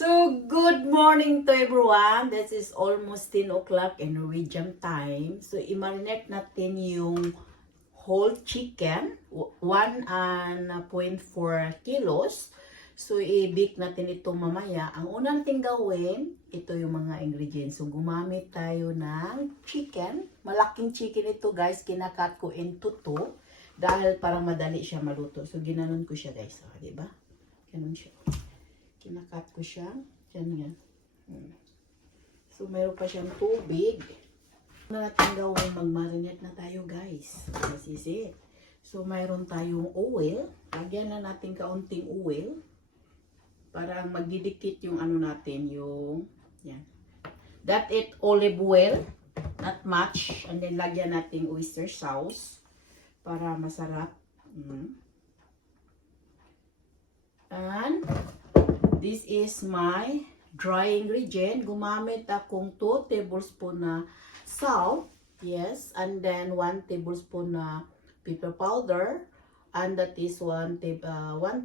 So, good morning to everyone. This is almost 10 o'clock in Norwegian time. So, i-marinate natin yung whole chicken, 1.4 kilos. So, i-bake natin ito mamaya. Ang unang natin gawin, ito yung mga ingredients. So, gumamit tayo ng chicken. Malaking chicken ito, guys. Kinakat ko into 2 dahil parang madali siya maluto. So, ginanon ko siya, guys. O, diba? Ganun siya. Kinakat ko siya. Yan. So, mayroon pa siyang tubig. Na natin gawin, mag-marinate na tayo, guys. This is it. So, mayroon tayong oil. Lagyan na natin kaunting oil. Para magdidikit yung ano natin, yung, yan. That it olive oil. Not much. And then, lagyan natin oyster sauce. Para masarap. And, this is my dry ingredient. Gumamit akong 2 tablespoon na salt. Yes. And then 1 tablespoon na pepper powder. And that is 1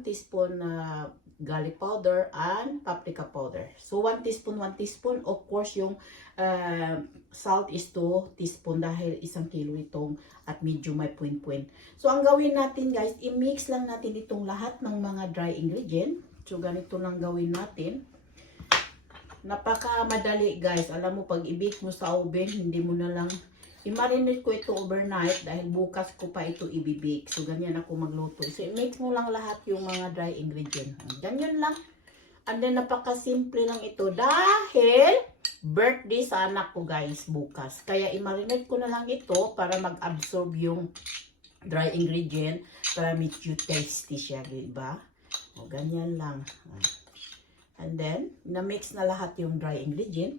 teaspoon na garlic powder and paprika powder. So 1 teaspoon, 1 teaspoon. Of course, yung salt is 2 teaspoon dahil 1 kilo itong at medyo may point-point. So ang gawin natin, guys, i-mix lang natin itong lahat ng mga dry ingredient. So, ganito lang gawin natin. Napaka madali, guys. Alam mo, pag i-bake mo sa oven, hindi mo na lang, i-marinate ko ito overnight dahil bukas ko pa ito i-bake. So, ganyan ako magluto. So, i-mix mo lang lahat yung mga dry ingredient. Ganyan lang. And then, napaka-simple lang ito dahil birthday sa anak ko, guys, bukas. Kaya, i-marinate ko na lang ito para mag-absorb yung dry ingredient para medyo tasty siya, diba? O, ganyan lang. And then, na-mix na lahat yung dry ingredient.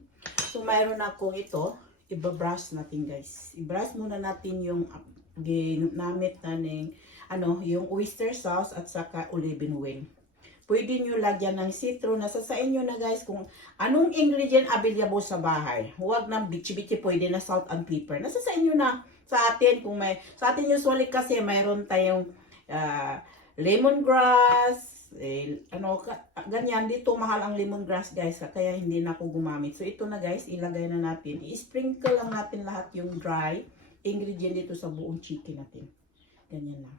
So, mayroon akong ito. Ibabrush natin, guys. I-brush muna natin yung ginamit na yung oyster sauce at saka olive oil. Pwede nyo lagyan ng citron. Nasa sa inyo na, guys, kung anong ingredient available sa bahay. Huwag na bitchi-bitchi, pwede na salt and pepper. Nasa sa inyo na. Sa atin, sa atin usually kasi mayroon tayong lemongrass, ganyan. Dito mahal ang lemongrass, guys, kaya hindi na ako gumamit. So ito na, guys, ilagay na natin. I-sprinkle lang natin lahat yung dry ingredient dito sa buong chicken natin. Ganyan lang.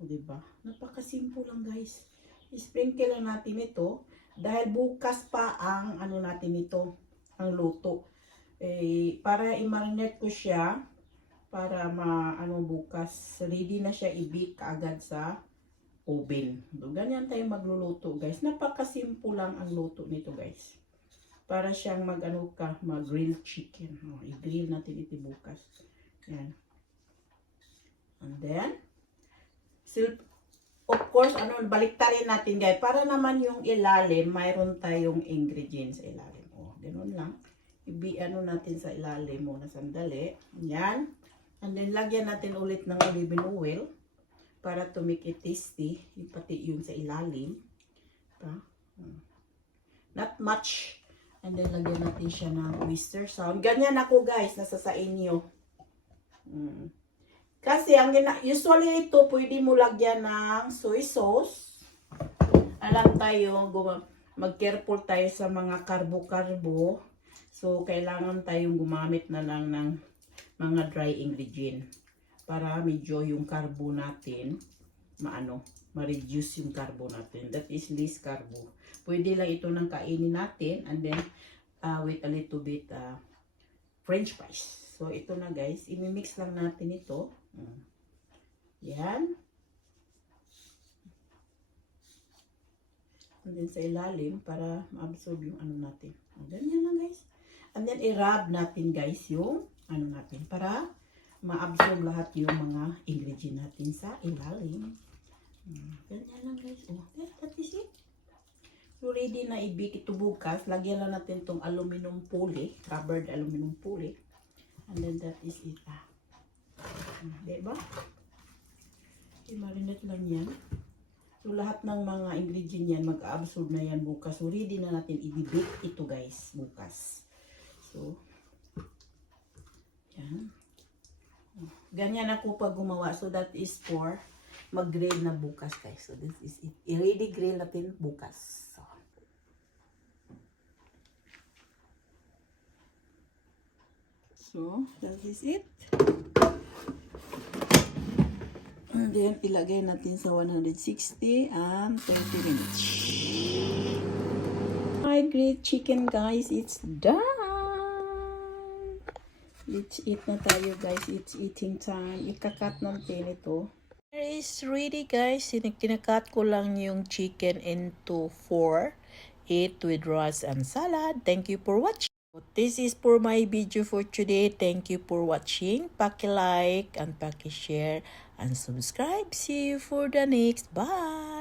O, diba? Napaka-simple lang, guys. I-sprinkle lang natin ito dahil bukas pa ang natin ito, ang luto. Para i-marinate ko siya para bukas ready na siya i-bake agad sa oven. So, ganyan tayo magluluto, guys. Napaka-simple lang ang luto nito, guys. Para siyang mag-grill chicken. I-grill natin ito bukas. Yan. And then, of course, baliktarin natin, guys. Para naman yung ilalim, mayroon tayong ingredients sa ilalim. Ganun lang. Natin sa ilalim muna sandali. Yan. And then, lagyan natin ulit ng olive oil. Para to make it tasty, pati yung sa ilalim. Not much. And then, lagyan natin siya ng oyster sauce. Ganyan ako, guys, nasa sa inyo. Kasi, usually ito, pwede mo lagyan ng soy sauce. Alam tayo, mag-careful tayo sa mga karbo-karbo. So, kailangan tayong gumamit na lang ng mga dry ingredient. Para medyo yung carbo natin, ma-reduce yung carbo natin. That is less carbo. Pwede lang ito nang kainin natin and then with a little bit french fries. So, ito na, guys. I-mix lang natin ito. Yan. And then sa ilalim para ma-absorb yung natin. Ganyan lang, guys. And then i-rub natin, guys, yung natin para ma-absorb lahat yung mga ingredient natin sa ilalim. Ganyan lang, guys. That is it. So, ready na i-bake ito bukas. Lagyan lang natin itong aluminum foil, covered aluminum foil. And then that is it. Diba? I-marinate lang yan. So, lahat ng mga ingredient yan, mag-absorb na yan bukas. So, ready na natin i-bake ito, guys, bukas. So, yan. Ganyan ako pag gumawa. So, that is for mag-grill na bukas, guys. So, this is it. I-ready grill natin bukas. So, So, that is it. And then, ilagay natin sa 160 and 30 minutes. My great chicken, guys. It's done. Let's eat na tayo, guys. It's eating time. Ikakat natin ito. It's ready, guys. Kinakat ko lang yung chicken into 4. Eat with rice and salad. Thank you for watching. This is for my video for today. Thank you for watching. Paki-like and paki-share and subscribe. See you for the next. Bye!